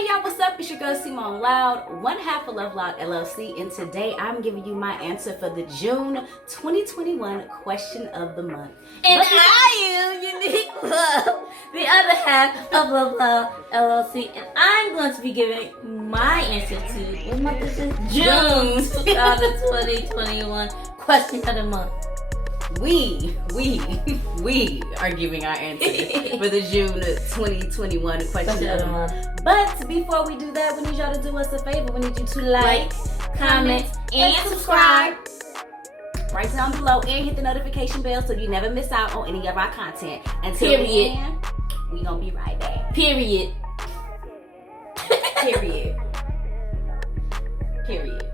Hey y'all, what's up? It's your girl Simone Loud, one half of Loveloudd LLC, and today I'm giving you my answer for the June 2021 question of the month. And I am Unique Love, the other half of Loveloudd LLC, and I'm going to be giving my answer to what month is it? June 2021 question of the month. We are giving our answer for the June 2021 question of the month. But before we do that, we need y'all to do us a favor. We need you to like, comment, and subscribe right down below, and hit the notification bell so you never miss out on any of our content. Until then, we gonna be right back. Period. Period.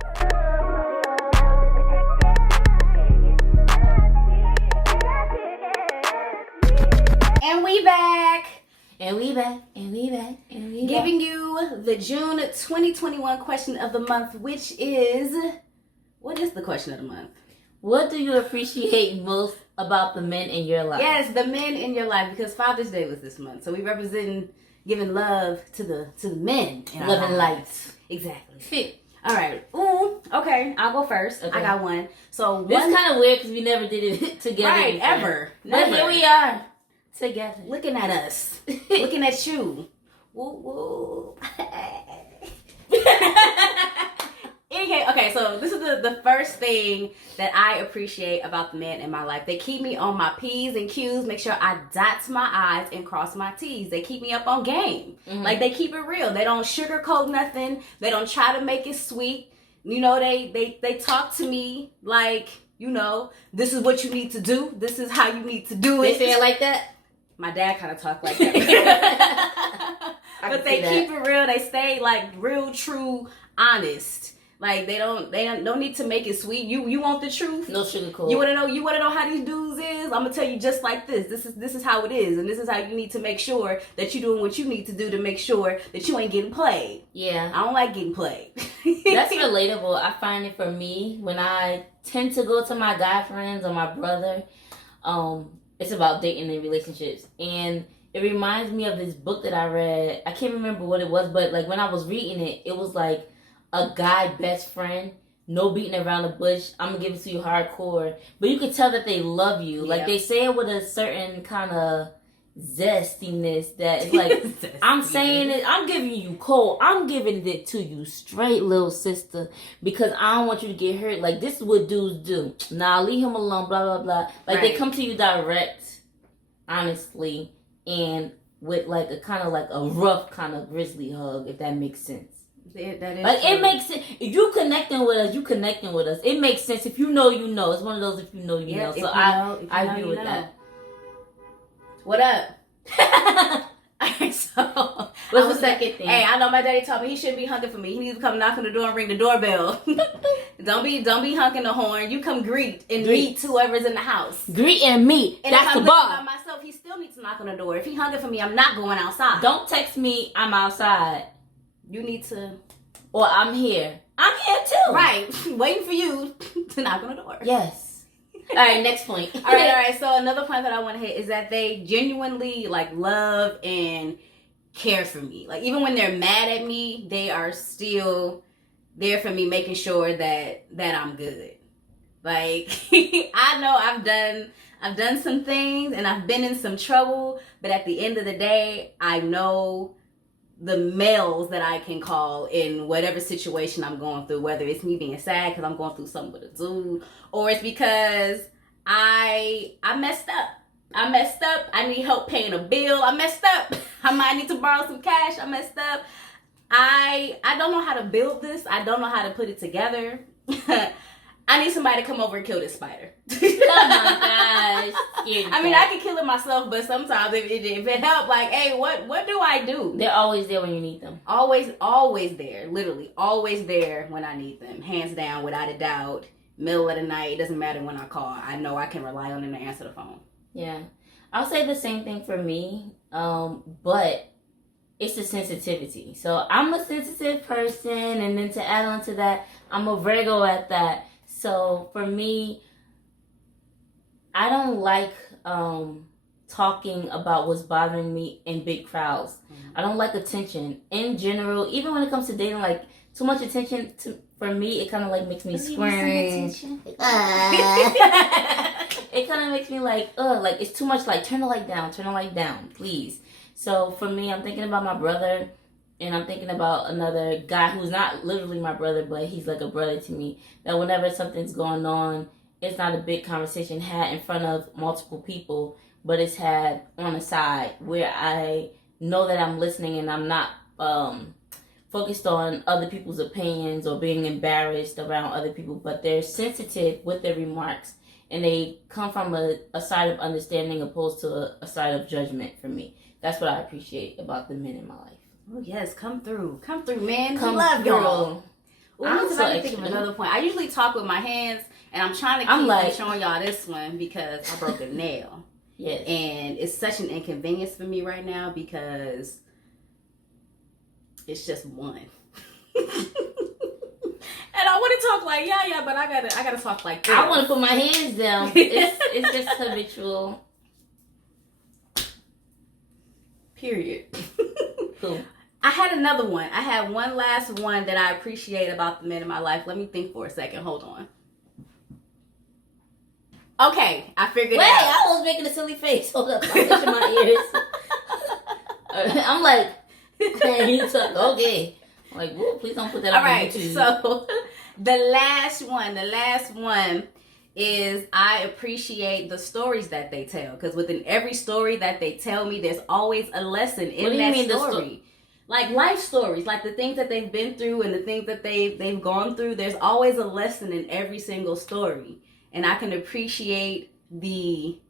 And we back. Giving you the June 2021 question of the month, which is, what is the question of the month? What do you appreciate most about the men in your life? Yes, the men in your life, because Father's Day was this month. So we representing giving love to the men in our Loving lives. Exactly. All right. Ooh, okay. I'll go first. Okay. I got one. So this is kind of weird because we never did it together. Right, before. ever. But here we are. Together. Looking at us. Looking at you. Woo woo. Okay, so this is the first thing that I appreciate about the men in my life. They keep me on my P's and Q's, make sure I dot my I's and cross my T's. They keep me up on game. Mm-hmm. Like, they keep it real. They don't sugarcoat nothing. They don't try to make it sweet. You know, they talk to me like, you know, this is what you need to do. This is how you need to do it. They say it like that? My dad kind of talked like that. But they keep it real. They stay like real, true, honest. Like they don't need to make it sweet. You want the truth? No sugarcoat. You wanna know how these dudes is? I'm gonna tell you just like this. This is how it is, and this is how you need to make sure that you're doing what you need to do to make sure that you ain't getting played. Yeah. I don't like getting played. That's relatable. I find it for me when I tend to go to my guy friends or my brother, it's about dating and relationships. And it reminds me of this book that I read. I can't remember what it was, but like when I was reading it, it was like a guy best friend, no beating around the bush. I'm gonna give it to you hardcore. But you could tell that they love you. Yeah. Like they say it with a certain kind of zestiness that it's like, I'm saying it, I'm giving you cold. I'm giving it to you straight, little sister, because I don't want you to get hurt. Like, this is what dudes do. Nah, leave him alone, blah, blah, blah. Like, They come to you direct, honestly, and with like a kind of like a rough kind of grizzly hug, if that makes sense. That is like true. It makes sense. If you connecting with us, you connecting with us. It makes sense. If you know, you know. It's one of those if you know, you know. So I agree with that. What up? Alright, so what's the second thing? Hey, I know my daddy told me he shouldn't be hunting for me. He needs to come knock on the door and ring the doorbell. Don't be honking the horn. You come greet meet whoever's in the house. Greet and meet. And that's if the I'm bar. By myself, he still needs to knock on the door. If he hunting for me, I'm not going outside. Don't text me. I'm outside. You need to. Or I'm here. I'm here too. Right, waiting for you to knock on the door. Yes. All right, next point. All right. So another point that I want to hit is that they genuinely like love and care for me. Like, even when they're mad at me, they are still there for me, making sure that I'm good. Like, I know I've done some things and I've been in some trouble, but at the end of the day, I know the males that I can call in whatever situation I'm going through, whether it's me being sad because I'm going through something with a dude, or it's because I messed up. I need help paying a bill. I messed up. I might need to borrow some cash. I messed up. I don't know how to build this. I don't know how to put it together. I need somebody to come over and kill this spider. Oh my gosh. I mean, I can kill it myself, but sometimes if it helps, like, hey, what do I do? They're always there when you need them. Always there. Literally, always there when I need them. Hands down, without a doubt. Middle of the night, it doesn't matter when I call. I know I can rely on them to answer the phone. Yeah. I'll say the same thing for me, but it's the sensitivity. So I'm a sensitive person, and then to add on to that, I'm a Virgo at that. So for me, I don't like talking about what's bothering me in big crowds. I don't like attention in general, even when it comes to dating. Like, too much attention for me, it kind of like makes me squirm. It kind of makes me like it's too much. Like, turn the light down, please. So for me, I'm thinking about my brother, and I'm thinking about another guy who's not literally my brother, but he's like a brother to me. That whenever something's going on, it's not a big conversation had in front of multiple people, but it's had on the side where I know that I'm listening and I'm not focused on other people's opinions or being embarrassed around other people, but they're sensitive with their remarks and they come from a side of understanding opposed to a side of judgment for me. That's what I appreciate about the men in my life. Oh yes, come through, man. Come love through. Y'all. I'm so I think of another point. I usually talk with my hands, and I'm trying to keep showing y'all this one because I broke a nail. Yes. And it's such an inconvenience for me right now because it's just one. And I want to talk like yeah, but I gotta talk like this. I want to put my hands down. It's just habitual. Period. Cool. I had another one. I had one last one that I appreciate about the men in my life. Let me think for a second. Hold on. Okay, I figured it out. Wait, I was making a silly face. Hold up, I'm touching my ears. I'm like, okay. I'm like, whoa, please don't put that on YouTube. So the last one is I appreciate the stories that they tell. Because within every story that they tell me, there's always a lesson in that story. Like life stories, like the things that they've been through and the things that they've gone through. There's always a lesson in every single story. And I can appreciate the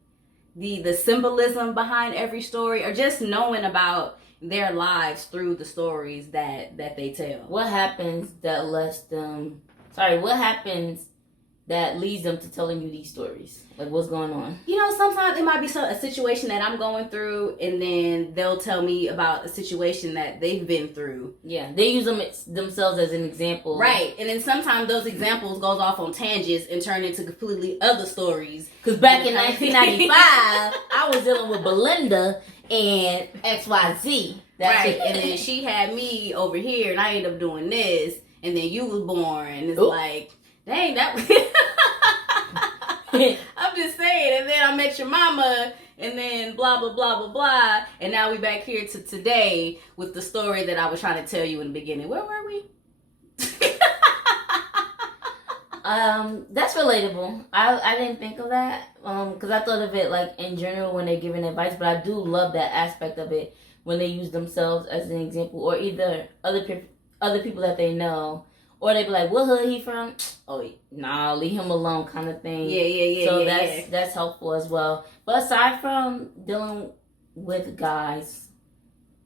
symbolism behind every story, or just knowing about their lives through the stories that they tell. What happens that what happens that leads them to telling you these stories? Like, what's going on? You know, sometimes it might be a situation that I'm going through, and then they'll tell me about a situation that they've been through. Yeah, they use themselves as an example. Right, and then sometimes those examples goes off on tangents and turn into completely other stories. Because back in 1995, I was dealing with Belinda and XYZ. Right, and then she had me over here, and I ended up doing this, and then you was born, and it's like, dang, that was... I'm just saying, and then I met your mama, and then blah, blah, blah, blah, blah, and now we back here to today with the story that I was trying to tell you in the beginning. Where were we? That's relatable. I didn't think of that, because I thought of it, like, in general when they're giving advice, but I do love that aspect of it when they use themselves as an example, or either other people that they know. Or they be like, what hood he from? Oh, nah, leave him alone kind of thing. Yeah. So that's helpful as well. But aside from dealing with guys,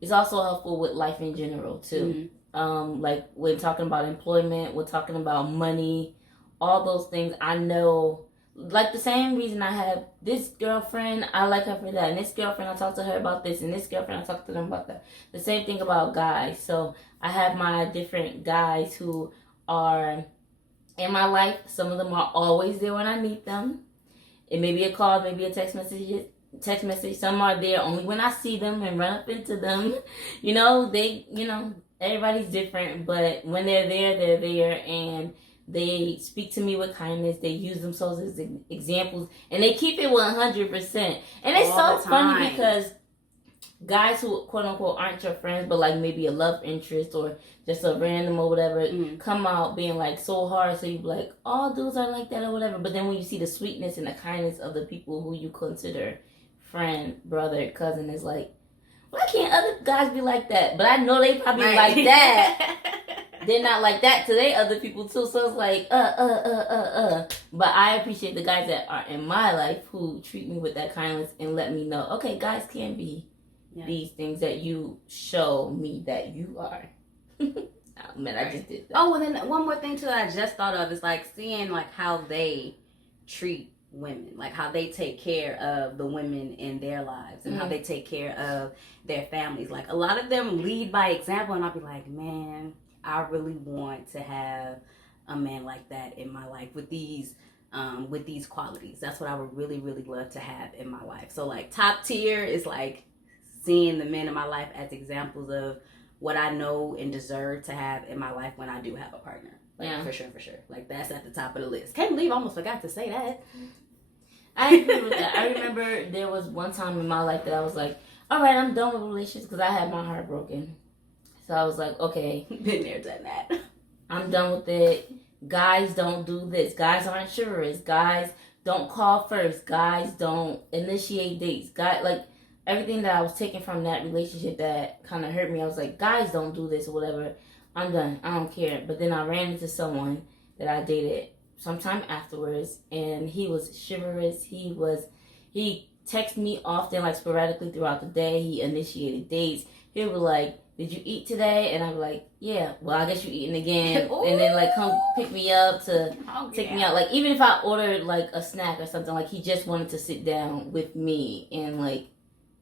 it's also helpful with life in general, too. Mm-hmm. Like, we're talking about employment, we're talking about money, all those things. I know, like, the same reason I have this girlfriend, I like her for that. And this girlfriend, I talk to her about this. And this girlfriend, I talk to them about that. The same thing about guys. So I have my different guys who are in my life. Some of them are always there when I need them. It may be a call, maybe a text message. Some are there only when I see them and run up into them. Everybody's different, but when they're there, and they speak to me with kindness. They use themselves as examples, and they keep it 100%. And it's so funny because guys who quote unquote aren't your friends, but like maybe a love interest or just a random or whatever, come out being like so hard. So you be like, all dudes are like that or whatever. But then when you see the sweetness and the kindness of the people who you consider friend, brother, cousin, is like, why can't other guys be like that? But I know they probably like that. They're not like that to their other people too. So it's like, But I appreciate the guys that are in my life who treat me with that kindness and let me know, okay, guys can be these things that you show me that you are. Oh, man, I just did that. Oh, and then one more thing too that I just thought of is like seeing like how they treat women, like how they take care of the women in their lives and how they take care of their families. Like a lot of them lead by example, and I'll be like, man, I really want to have a man like that in my life with these with these qualities. That's what I would really, really love to have in my life. So like top tier is like seeing the men in my life as examples of what I know and deserve to have in my life when I do have a partner. Like, yeah, for sure. Like that's at the top of the list. Can't believe I almost forgot to say that. I agree with that. I remember there was one time in my life that I was like, all right, I'm done with relationships because I had my heart broken. So I was like, okay, been there, done that. I'm done with it. Guys don't do this. Guys aren't chivalrous. Guys don't call first. Guys don't initiate dates. Like everything that I was taking from that relationship that kind of hurt me, I was like, guys don't do this or whatever. I'm done. I don't care. But then I ran into someone that I dated sometime afterwards, and he was chivalrous. He texted me often, like sporadically throughout the day. He initiated dates. He was like, did you eat today? And I was like, yeah. Well, I guess you eating again. And then like come pick me up to take me out. Like even if I ordered like a snack or something, like he just wanted to sit down with me and like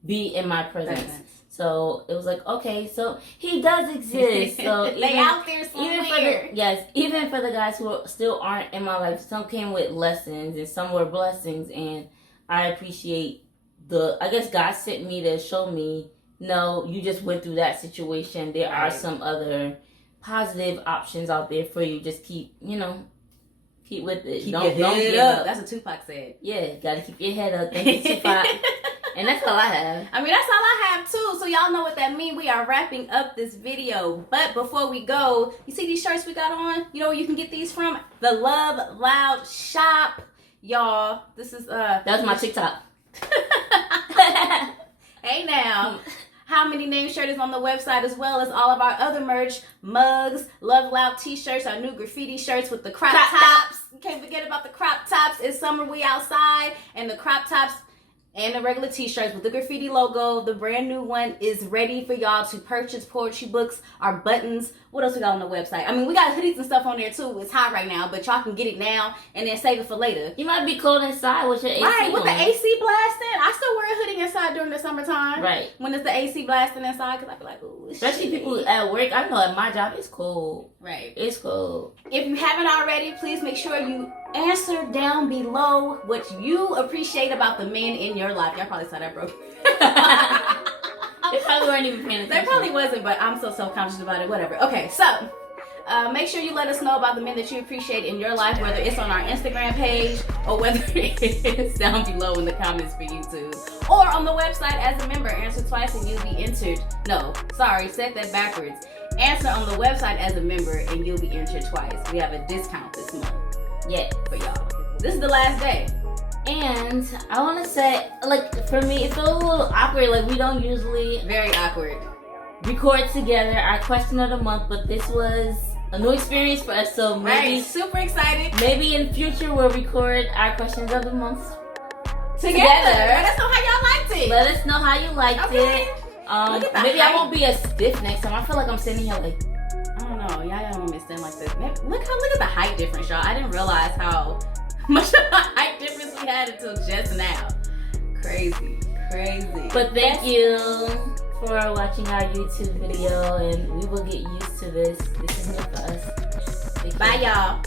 be in my presence. So it was like, okay, so he does exist. So they out there somewhere. Even for the guys who still aren't in my life, some came with lessons and some were blessings, and I appreciate I guess God sent me to show me, no, you just went through that situation. There are some other positive options out there for you. Just keep with it. Don't give up. That's what Tupac said. Yeah, gotta keep your head up. Thank you, Tupac. And that's all I have. I mean, that's all I have too. So y'all know what that means. We are wrapping up this video. But before we go, you see these shirts we got on? You know where you can get these from? The Loveloudd shop. Y'all, this is that was my TikTok. Hey now. How Many Name shirt is on the website, as well as all of our other merch, mugs, Loveloudd t-shirts, our new graffiti shirts with the crop tops. You can't forget about the crop tops. It's summer, we outside, and the crop tops and the regular t-shirts with the graffiti logo. The brand new one is ready for y'all to purchase. Poetry books, our buttons. What else we got on the website? I mean, we got hoodies and stuff on there too. It's hot right now, but y'all can get it now and then save it for later. You might be cold inside with your AC Right, with on. the AC blasting. I still wear a hoodie inside during the summertime. Right. When it's the AC blasting inside, because I be like, ooh, especially people at work. I know at my job, it's cold. Right. It's cold. If you haven't already, please make sure you answer down below what you appreciate about the men in your life. Y'all probably saw that, bro. They probably weren't even paying attention. They probably wasn't, but I'm so self-conscious about it. Whatever. Okay, so make sure you let us know about the men that you appreciate in your life, whether it's on our Instagram page or whether it's down below in the comments for YouTube or on the website as a member. Answer twice and you'll be entered. No, sorry, said that backwards. Answer on the website as a member and you'll be entered twice. We have a discount this month. Yeah, for y'all. This is the last day. And I want to say, like, for me, it feels a little awkward. Like, we don't usually very awkward record together our question of the month, but this was a new experience for us. So maybe super excited. Maybe in future we'll record our questions of the month together. Let us know how y'all liked it. Let us know how you liked it. Maybe I won't be as stiff next time. I feel like I'm sitting here like, I don't know. Y'all don't want me to stand like this. Look at the height difference, y'all. I didn't realize how much of a height difference we had until just now. Crazy. But thank you for watching our YouTube video, and we will get used to this. This is new for us. Bye, y'all.